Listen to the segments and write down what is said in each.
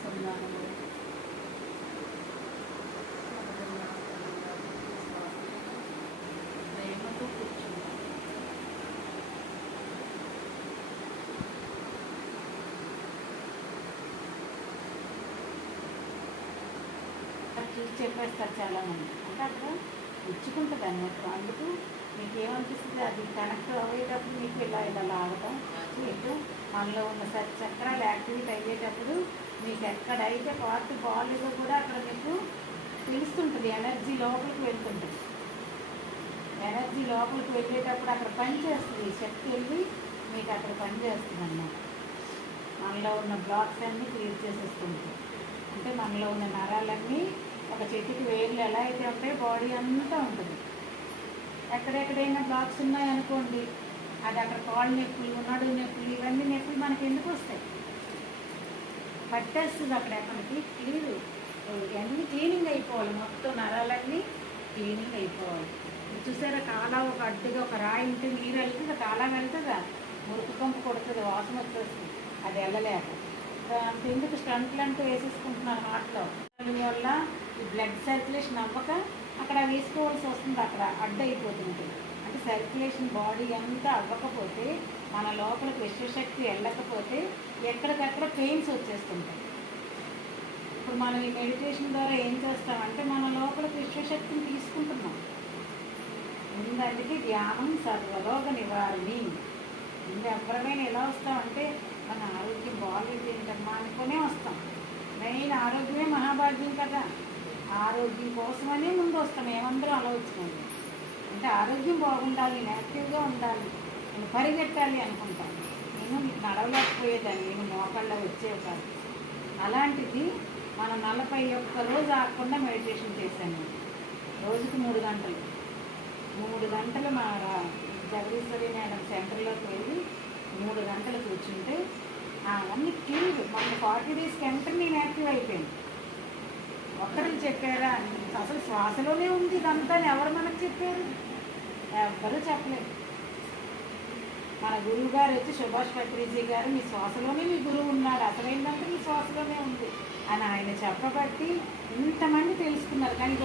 అనుసంధానము ప్రేమతో కూర్చున్నాం. చూసి చెప్పేస్తారు చాలామంది, అంటే అక్కడ ఇచ్చుకుంటుంది అన్నట్టు. అందుకు మీకు ఏమనిపిస్తుంది, అది కనెక్ట్ అయ్యేటప్పుడు మీకు ఇలా ఇలా లాగటం ఇటు మనలో ఉన్న చక్రాలు యాక్టివేట్ అయ్యేటప్పుడు మీకు ఎక్కడైతే పార్ట్ బాగాలేదో కూడా అక్కడ మీకు తెలుస్తుంటుంది. ఎనర్జీ లోపలికి వెళ్తుంటుంది. ఎనర్జీ లోపలికి వెళ్ళేటప్పుడు అక్కడ పని చేస్తుంది, శక్తి వెళ్ళి మీకు అక్కడ పని చేస్తుంది అన్నమాట. మనలో ఉన్న బ్లాక్స్ అన్నీ క్లియర్ చేసేస్తుంటాయి. అంటే మనలో ఉన్న నరాలన్నీ ఒక చెట్టుకి వేర్లు ఎలా అయితే ఉంటాయో బాడీ అంతా ఉంటుంది. ఎక్కడెక్కడైనా బ్లాక్స్ ఉన్నాయనుకోండి, అది అక్కడ కాళ్ళు నొప్పులు, నడుము నొప్పులు, ఇవన్నీ నొప్పులు మనకి ఎందుకు వస్తాయి? పట్టేస్తుంది అక్కడ మనకి క్లీన్, అన్నీ క్లీనింగ్ అయిపోవాలి. మొత్తం నరాలన్నీ క్లీనింగ్ అయిపోవాలి. చూసారా, కాలా ఒక అడ్డుగా ఒక రాయి ఉంటే నీరు వెళ్తుంది, కాలా వెళ్తుందా, మురుకు కంపు కొడుతుంది, వాసన వచ్చేస్తుంది. అది వెళ్ళలేక అంతెందుకు స్టంట్లు అంటూ వేసేసుకుంటున్నారు హార్ట్లో. వల్ల ఈ బ్లడ్ సర్క్యులేషన్ అవ్వక అక్కడ వేసుకోవాల్సి వస్తుంది, అక్కడ అడ్డు అయిపోతుంది. అంటే సర్క్యులేషన్ బాడీ అంతా అవ్వకపోతే, మన లోపలికి విశ్వశక్తి వెళ్ళకపోతే ఎక్కడికక్కడ పెయిన్స్ వచ్చేస్తుంటాయి. ఇప్పుడు మనం ఈ మెడిటేషన్ ద్వారా ఏం చేస్తామంటే మన లోపలికి విశ్వశక్తిని తీసుకుంటున్నాం. ముందందుకే ధ్యానం సర్వరోగ నివారణి. ముందు ఎవరైనా ఎలా వస్తామంటే మన ఆరోగ్యం బాగాలేదు ఏంటమ్మా అనుకునే వస్తాం. మెయిన్ ఆరోగ్యమే మహాభాగ్యం కదా. ఆరోగ్యం కోసమనే ముందు వస్తాం. ఏమందరూ ఆలోచించుకోండి. అంటే ఆరోగ్యం బాగుండాలి, యాక్టివ్గా ఉండాలి, నేను పరిగెట్టాలి అనుకుంటాను. నేను నడవలేకపోయేదాన్ని, నేను మోకాళ్ళ వచ్చేవి కాదు. అలాంటిది మన 41 రోజు ఆగకుండా మెడిటేషన్ చేశాను. రోజుకు 3 గంటలు 3 గంటలు మా జగదీశ్వరి మేడం సెంటర్లోకి వెళ్ళి 3 గంటలు కూర్చుంటే అవన్నీ క్లీన్. మన 40 డేస్కి వెంటనే నేను యాక్టివ్ అయిపోయాను. ఒక్కరికి చెప్పారా? అసలు శ్వాసలోనే ఉంది ఇదంతా. ఎవరు మనకు చెప్పారు? ఎవ్వరూ చెప్పలేదు. మన గురువు గారు వచ్చి సుభాష్ పత్రిజీ గారు, మీ శ్వాసలోనే మీ గురువు ఉన్నాడు, అసలైందంటే మీ శ్వాసలోనే ఉంది అని ఆయన చెప్పబట్టి ఇంతమంది తెలుసుకున్నారు. కానీ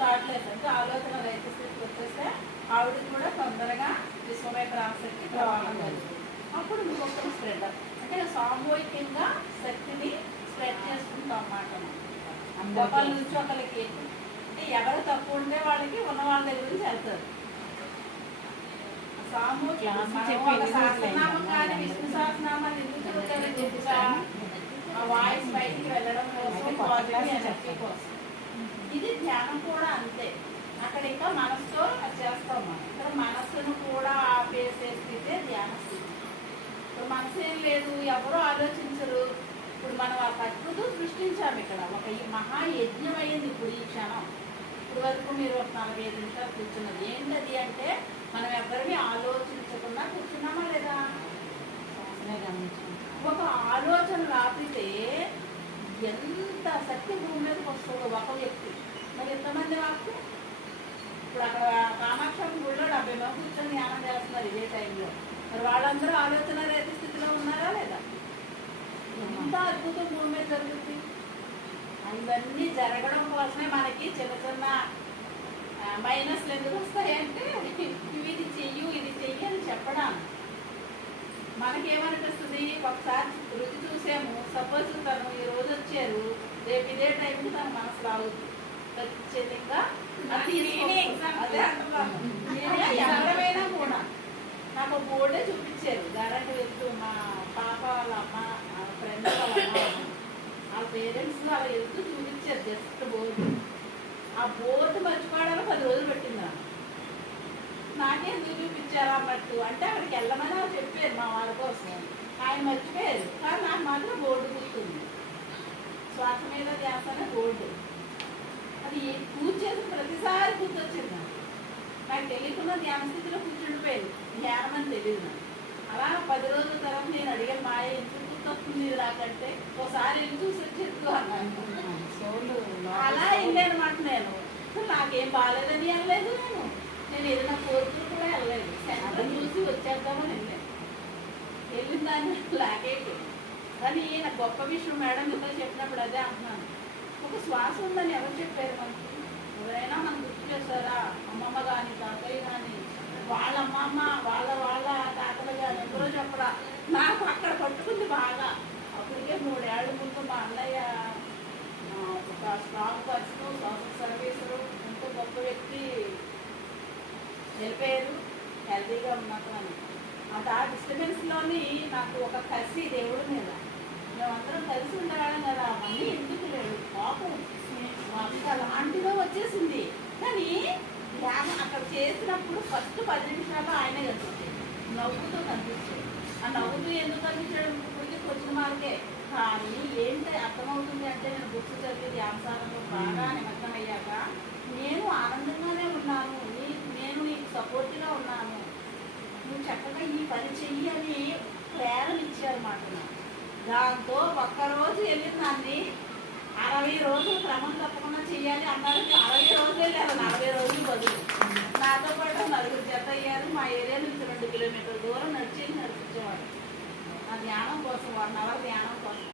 థాట్లెస్ అంటే ఆలోచన రైతు స్థితికి వచ్చేస్తే ఆవిడకి కూడా తొందరగా విశ్వమయ ప్రాణశక్తి ప్రవాహం జరుగుతుంది. అప్పుడు ఇంకొకరు స్ప్రెడ్ అంటే సామూహికంగా శక్తిని స్ప్రెడ్ చేసుకుంటాం అన్నమాట. ఒకళ్ళ నుంచి ఒకరికి అంటే ఎవరు తక్కువ ఉంటే వాళ్ళకి ఉన్న వాళ్ళ దగ్గర నుంచి వెళ్తారు. సహస్రనామం కానీ విష్ణు సహస్రనామాలు ఎందుకు చదువుతారు? వాయిస్ బయటికి వెళ్ళడం కోసం, పాజిటివ్ ఎనర్జీ కోసం. ఇది ధ్యానం కూడా అంతే. అక్కడ ఇంకా మనసుతో చేస్తాం. మనం ఇక్కడ మనస్సును కూడా ఆపేసే స్థితే ధ్యాన స్థితి. ఇప్పుడు మనసు ఏం లేదు, ఎవరో ఆలోచించరు. ఇప్పుడు మనం ఆ ప్రకృతి సృష్టించాము. ఇక్కడ ఒక ఈ మహాయజ్ఞం అయ్యింది ఇప్పుడు ఈ క్షణం. ఇప్పుడు వరకు మీరు ఒక 45 నిమిషాలు కూర్చున్నది ఏంటది అంటే మనం ఎవరిని ఆలోచించకుండా కూర్చున్నామా లేదా? ఒక ఆలోచన రాపితే ఎంత శక్తి భూమి మీదకి వస్తుందో ఒక వ్యక్తి. మరి ఎంతమంది వాకు ఇప్పుడు అక్కడ కామాక్షి గుళ్ళో 70 మంది కూర్చొని ధ్యానం చేస్తున్నారు ఇదే టైంలో. మరి వాళ్ళందరూ ఆలోచన రేతి స్థితిలో ఉన్నారా లేదా? ఎంత అద్భుతం భూమి మీద జరుగుతుంది. ఇవన్నీ జరగడం కోసమే మనకి చిన్న చిన్న మైనస్లు ఎందుకు వస్తాయంటే ఇది చెయ్యు ఇది చెయ్యి అని చెప్పడానికి. మనకేమనిపిస్తుంది, ఒకసారి రుచి చూసాము, సపోజ్ తను ఈ రోజు వచ్చారు, రేపు ఇదే టైంకి తన మనసు రావుతుంది ఖచ్చితంగా. ఎవరైనా కూడా నాకు బోర్డే చూపించారు. దానికి వెళ్తూ మా పాప వాళ్ళ అమ్మ, ఫ్రెండ్ వాళ్ళ అమ్మ, వాళ్ళ పేరెంట్స్ అలా వెళ్తూ చూపించారు జస్ట్ బోర్డు. ఆ బోర్డు మర్చిపోవడానికి 10 రోజులు పెట్టింది. నాకే ఎందుకు చూపించారు అన్నట్టు. అంటే అక్కడికి వెళ్ళమని వాళ్ళు చెప్పారు మా వాళ్ళ కోసం. ఆయన మర్చిపోయారు, కానీ నాకు మాత్రం బోర్డు గుర్తుంది. శ్వాస మీద ధ్యాసనే బోర్డు. అది పూజ చేసిన ప్రతిసారి గుర్తొచ్చింది. నాకు తెలియకుండా ధ్యాన స్థితిలో కూర్చుండిపోయింది. ధ్యానం అని తెలియదు నాకు. అలా 10 రోజుల తర్వాత నేను అడిగాను, మాయ ఎందుకు గుర్తొస్తుంది నాకంటే ఒకసారి వెళ్ళి చూసి వచ్చేది అన్నాను. అలా వెళ్ళానమాట. నేను నాకేం బాగాలేదని వెళ్ళలేదు. నేను ఏదైనా కోరుకుని కూడా వెళ్ళలేదు. సెంటర్ చూసి వచ్చేద్దామని వెళ్ళాను. వెళ్ళిన దాన్ని లాగేది కానీ నాకు గొప్ప విషయం మేడం ఇంట్లో చెప్పినప్పుడు అదే అంటున్నాను. ఒక శ్వాస ఉందని ఎవరు చెప్పారు మనకి? ఎవరైనా మనం గుర్తు చేస్తారా? అమ్మమ్మ కానీ తాతయ్య కానీ వాళ్ళ అమ్మమ్మ వాళ్ళ వాళ్ళ తాతలు కానీ ఎవరో చెప్పరా. నాకు అక్కడ పట్టుకుంది బాగా. అప్పటికే 3 ఏళ్ళ ముందు మా అన్నయ్య ఒక స్ట్రాంగ్ పర్సన్, సోషల్ సర్వీసులు, ఎంతో గొప్ప వ్యక్తి వెళ్ళిపోయారు. హెల్తీగా ఉన్నతను ఆ డిస్టర్బెన్స్లోని నాకు ఒక కసి దేవుడి మీద, మేమందరం కలిసి ఉండేవాళ్ళం కదా, మళ్ళీ ఎందుకు లేదు పాపం అలాంటిదో వచ్చేసింది. కానీ ధ్యానం అక్కడ చేసినప్పుడు ఫస్ట్ 10 నిమిషాలు ఆయనే కనిపించాడు, నవ్వుతూ కనిపించాడు. ఆ నవ్వుతూ ఎందుకు కనిపించాడు? ఇప్పటికీ వచ్చిన మార్కే. కానీ ఏంటి అర్థమవుతుంది అంటే, నేను బుక్స్ చదివి ధ్యానసారంలో బాగా నిమగ్నమయ్యాక నేను ఆనందంగానే ఉన్నాను, నేను నీకు సపోర్ట్గా ఉన్నాను, నువ్వు చక్కగా ఈ పని చెయ్యి అని ప్రేరణ ఇచ్చారన్నమాట. దాంతో ఒక్కరోజు వెళ్ళిన దాన్ని 60 రోజులు క్రమం తప్పకుండా చెయ్యాలి అన్నారు. 60 రోజులే లేదు, 40 రోజులు బదులు నాతో పాటు 4 జత అయ్యారు. మా ఏరియా నుంచి 2 కిలోమీటర్ల దూరం నడిచేవాడు. నా ధ్యానం కోసం 1 అవర్ ధ్యానం కోసం.